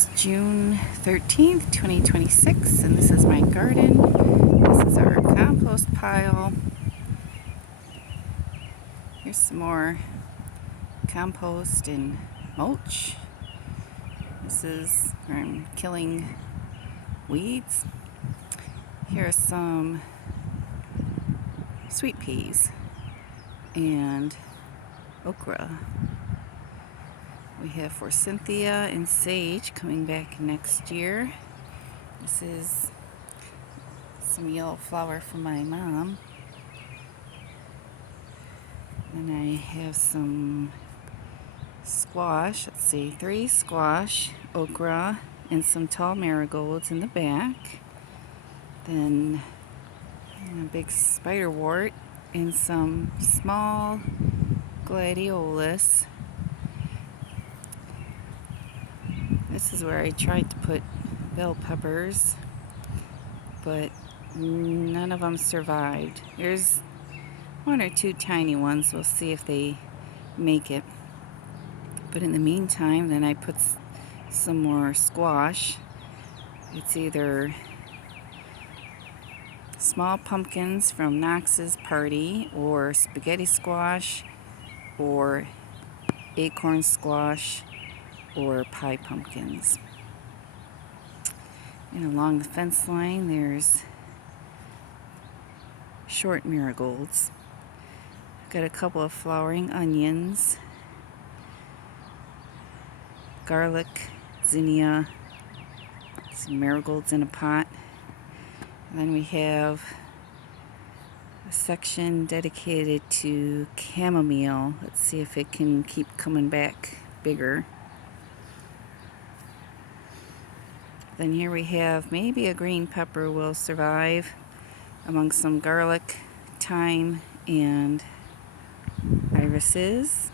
It's June 13th, 2026, and this is my garden. This is our compost pile. Here's some more compost and mulch. This is where I'm killing weeds. Here are some sweet peas and okra. We have forsythia and sage coming back next year. This is some yellow flower from my mom. And I have some squash, 3 squash, okra, and some tall marigolds in the back. Then a big spiderwort and some small gladiolus. This is where I tried to put bell peppers, but none of them survived. There's 1 or 2 tiny ones. We'll see if they make it. But in the meantime, then I put some more squash. It's either small pumpkins from Knox's party, or spaghetti squash, or acorn squash, or pie pumpkins. And along the fence line, there's short marigolds. I've got a couple of flowering onions, garlic, zinnia, some marigolds in a pot. And then we have a section dedicated to chamomile. Let's see if it can keep coming back bigger. Then here we have maybe a green pepper will survive among some garlic, thyme, and irises.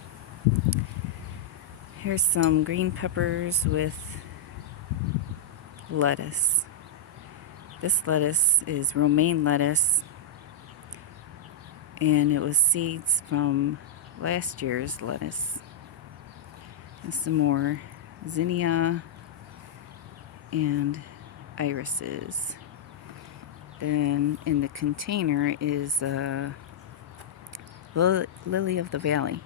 Here's some green peppers with lettuce. This lettuce is romaine lettuce, and it was seeds from last year's lettuce. And some more zinnia and irises. Then in the container is lily of the valley.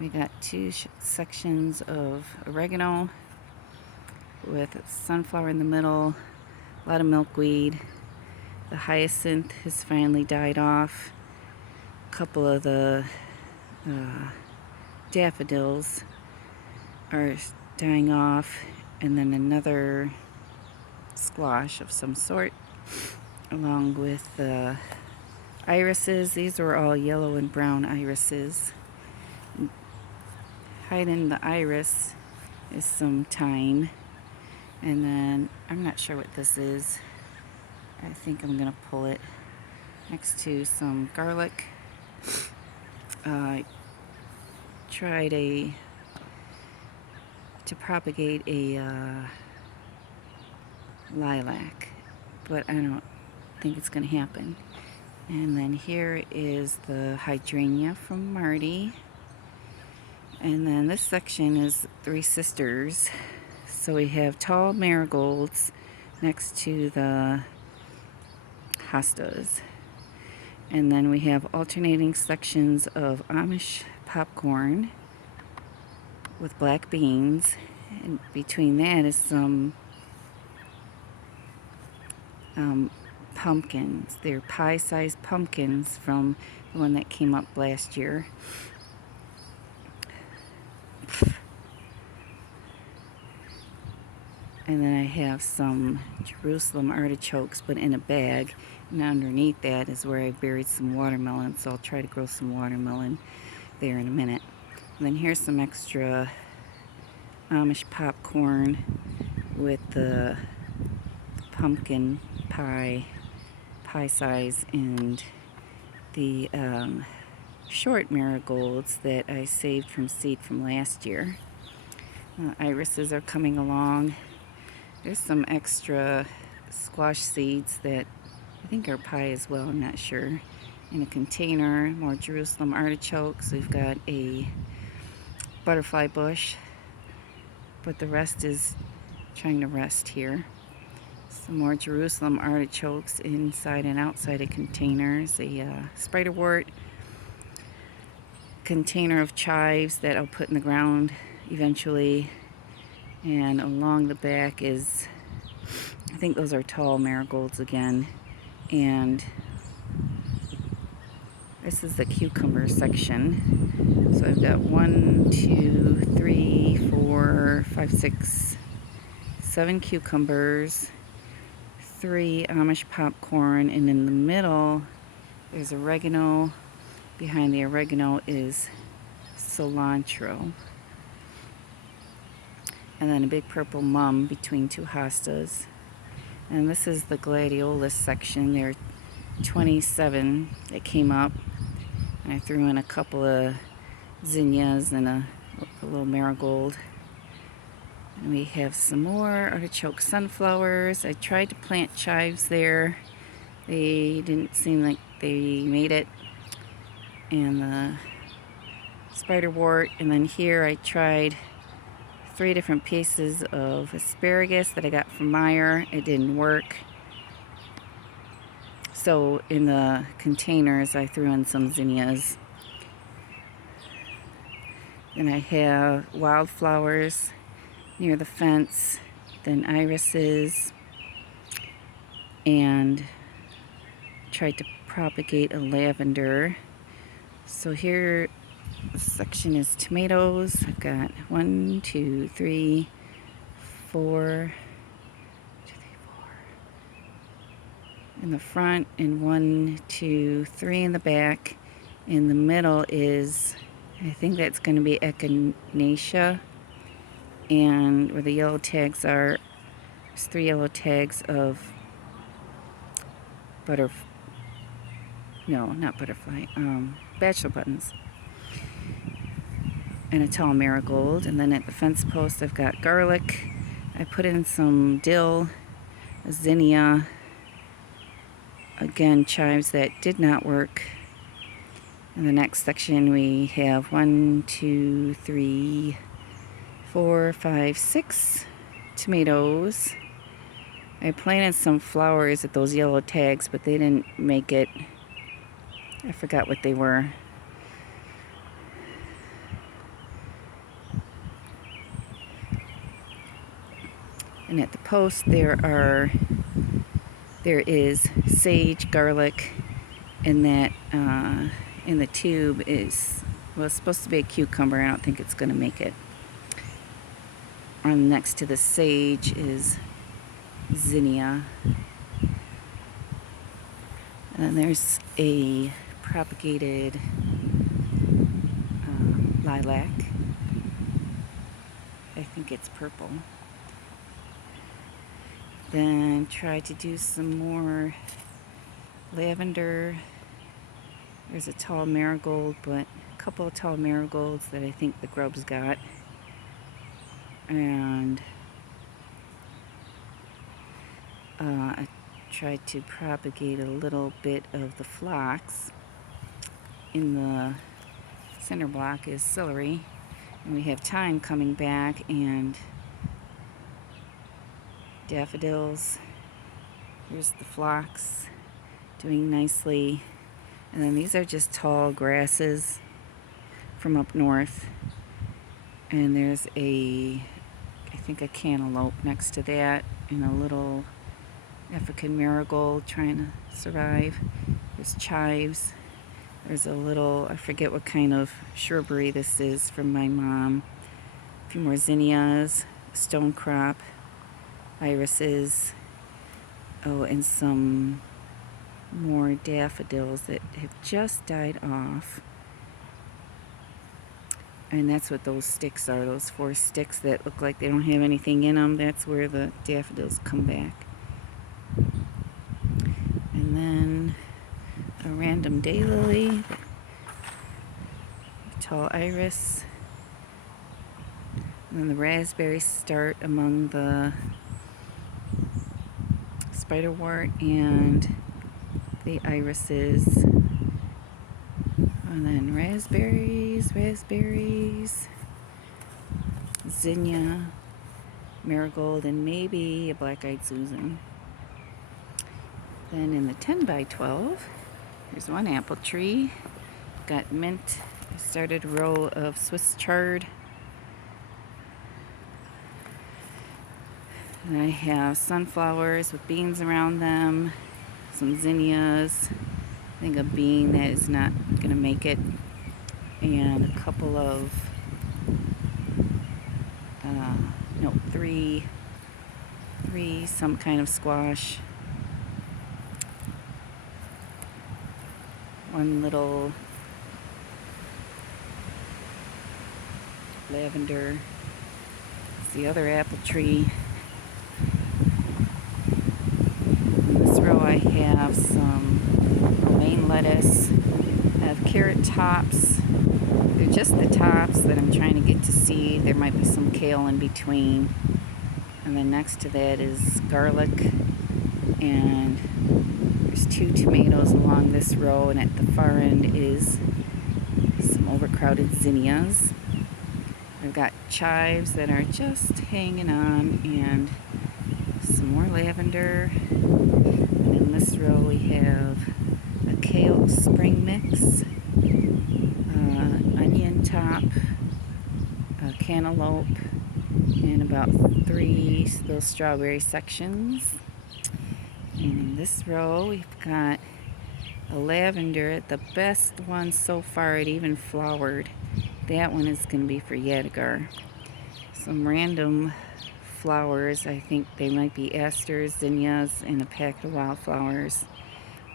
We got 2 sections of oregano with sunflower in the middle, a lot of milkweed. The hyacinth has finally died off. A couple of the daffodils are dying off, and then another squash of some sort, along with the irises. These are all yellow and brown irises. Hiding the iris is some thyme, and then I'm not sure what this is. I think I'm gonna pull it next to some garlic. Tried to propagate a lilac, but I don't think it's gonna happen. And then here is the hydrangea from Marty. And then this section is 3 sisters. So we have tall marigolds next to the hostas. And then we have alternating sections of Amish popcorn with black beans. And between that is some pumpkins. They're pie-sized pumpkins from the one that came up last year. And then I have some Jerusalem artichokes, but in a bag. And underneath that is where I buried some watermelon, so I'll try to grow some watermelon there in a minute. And then here's some extra Amish popcorn with the pumpkin pie size, and the short marigolds that I saved from seed from last year. Irises are coming along. There's some extra squash seeds that I think are pie as well, I'm not sure. In a container, more Jerusalem artichokes. We've got a butterfly bush, but the rest is trying to rest here. Some more Jerusalem artichokes inside and outside of containers. A spiderwort container of chives that I'll put in the ground eventually. And along the back is, I think those are tall marigolds again. And this is the cucumber section. So I've got 1, 2, 3, 4, 5, 6, 7 cucumbers, 3 Amish popcorn, and in the middle there's oregano. Behind the oregano is cilantro. And then a big purple mum between 2 hostas. And this is the gladiolus section. There are 27 that came up. And I threw in a couple of zinnias and a little marigold. And we have some more artichoke sunflowers. I tried to plant chives there. They didn't seem like they made it. And the spiderwort. And then here I tried 3 different pieces of asparagus that I got from Meijer. It didn't work. So in the containers I threw in some zinnias. Then I have wildflowers near the fence, then irises, and tried to propagate a lavender. So here, this section is tomatoes. I've got 1, 2, 3, 4 in the front, and 1, 2, 3 in the back. In the middle is, I think that's going to be echinacea. And where the yellow tags are, there's 3 yellow tags of bachelor buttons. And a tall marigold. And then at the fence post I've got garlic. I put in some dill, a zinnia, again chives that did not work. In the next section we have 1, 2, 3, 4, 5, 6 tomatoes. I planted some flowers at those yellow tags, but they didn't make it. I forgot what they were. And at the post there is sage, garlic, and that in the tube is, well, it's supposed to be a cucumber. I don't think it's going to make it. On next to the sage is zinnia. And then there's a propagated lilac. I think it's purple. Then try to do some more lavender. There's a tall marigold, but a couple of tall marigolds that I think the grubs got. And I tried to propagate a little bit of the phlox. In the center block is celery, and we have thyme coming back, and daffodils. Here's the phlox doing nicely. And then these are just tall grasses from up north. And there's I think a cantaloupe next to that, and a little African marigold trying to survive. There's chives. There's a little, I forget what kind of shrubbery this is from my mom. A few more zinnias, stonecrop, irises. Oh, and some more daffodils that have just died off. And that's what those sticks are, those 4 sticks that look like they don't have anything in them. That's where the daffodils come back. And then a random daylily, tall iris. And then the raspberries start among the spiderwort and the irises. And then raspberries, zinnia, marigold, and maybe a black-eyed Susan. Then in the 10 by 12, there's one apple tree. Got mint. I started a row of Swiss chard. And I have sunflowers with beans around them, some zinnias, I think a bean that is not going to make it, and a couple of, three some kind of squash, one little lavender. It's the other apple tree. In this row I have some romaine lettuce. I have carrot tops. They're just the tops that I'm trying to get to seed. There might be some kale in between. And then next to that is garlic. And there's 2 tomatoes along this row. And at the far end is some overcrowded zinnias. I've got chives that are just hanging on, and some more lavender. And in this row we have a kale spring mix, onion top, a cantaloupe, and about 3 little strawberry sections. And in this row we've got a lavender, the best one so far. It even flowered. That one is going to be for Yadigar. Some random flowers. I think they might be asters, zinnias, and a packet of wildflowers.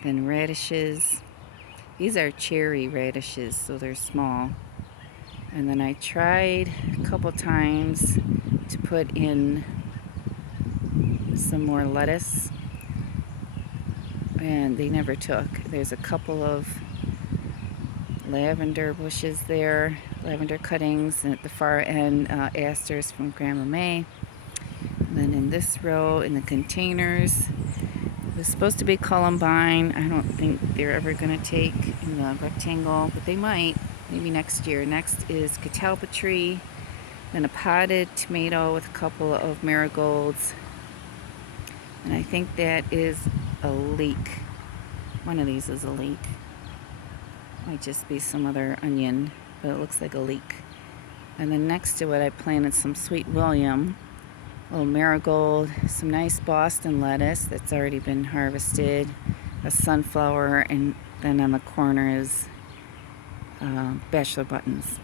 Then radishes. These are cherry radishes, so they're small. And then I tried a couple times to put in some more lettuce, and they never took. There's a couple of lavender bushes there, lavender cuttings, and at the far end, asters from Grandma May. And then in this row, in the containers, it was supposed to be columbine. I don't think they're ever going to take in the rectangle, but they might, maybe next year. Next is catalpa tree, then a potted tomato with a couple of marigolds, and I think that is a leek. One of these is a leek. Might just be some other onion, but it looks like a leek. And then next to it I planted some Sweet William, a little marigold, some nice Boston lettuce that's already been harvested, a sunflower, and then on the corner is bachelor buttons.